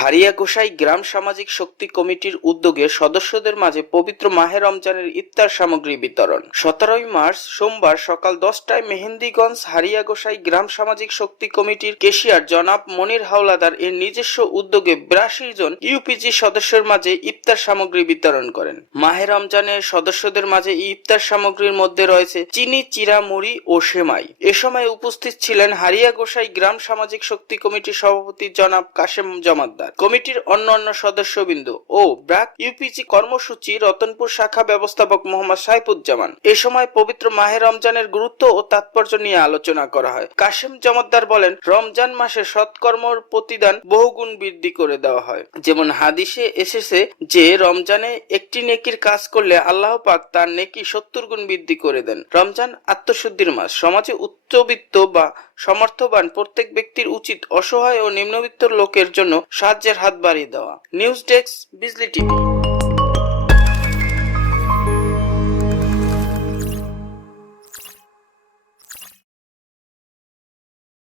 হারিয়াগোসাই গ্রাম সামাজিক শক্তি কমিটির উদ্যোগে সদস্যদের মাঝে পবিত্র মাহে রমজানের ইফতার সামগ্রী বিতরণ। 17 মার্চ সোমবার সকাল 10টায় মেহেন্দিগঞ্জ হারিয়াগোসাই গ্রাম সামাজিক শক্তি কমিটির কেশিয়ার জনাব মনির হাওলাদার এর নিজস্ব উদ্যোগে 82 জন ইউপিজি সদস্যের মাঝে ইফতার সামগ্রী বিতরণ করেন। মাহে রমজানের সদস্যদের মাঝে ইফতার সামগ্রীর মধ্যে রয়েছে চিনি, চিরা, মুড়ি ও সেমাই। এ সময় উপস্থিত ছিলেন হারিয়াগোসাই গ্রাম সামাজিক শক্তি কমিটির সভাপতি জনাব কাশেম জমাদ্দার, কমিটির অন্যান্য সদস্যবৃন্দ ও ব্র্যাক ইউপিজি কর্মসূচি রতনপুর শাখা ব্যবস্থাপক মোহাম্মদ সাইফুজ্জামান। এ সময় পবিত্র মাহে রমজানের গুরুত্ব ও তাৎপর্য নিয়ে আলোচনা করা হয়। কাশেম জমাদ্দার বলেন, রমজান মাসে সৎকর্মর প্রতিদান বহুগুণ বৃদ্ধি করে দেওয়া হয়। যেমন হাদিসে এসেছে যে রমজানে একটি নেকির কাজ করলে আল্লাহ পাক তার নেকি 70 গুণ বৃদ্ধি করে দেন। রমজান আত্মশুদ্ধির মাস। সমাজে উচ্চবিত্ত বা সমর্থবান প্রত্যেক ব্যক্তির উচিত অসহায় ও নিম্নবিত্ত লোকের জন্য সাহায্যের হাত বাড়িয়ে দেওয়া। নিউজ ডেস্ক, বিজলি টিভি।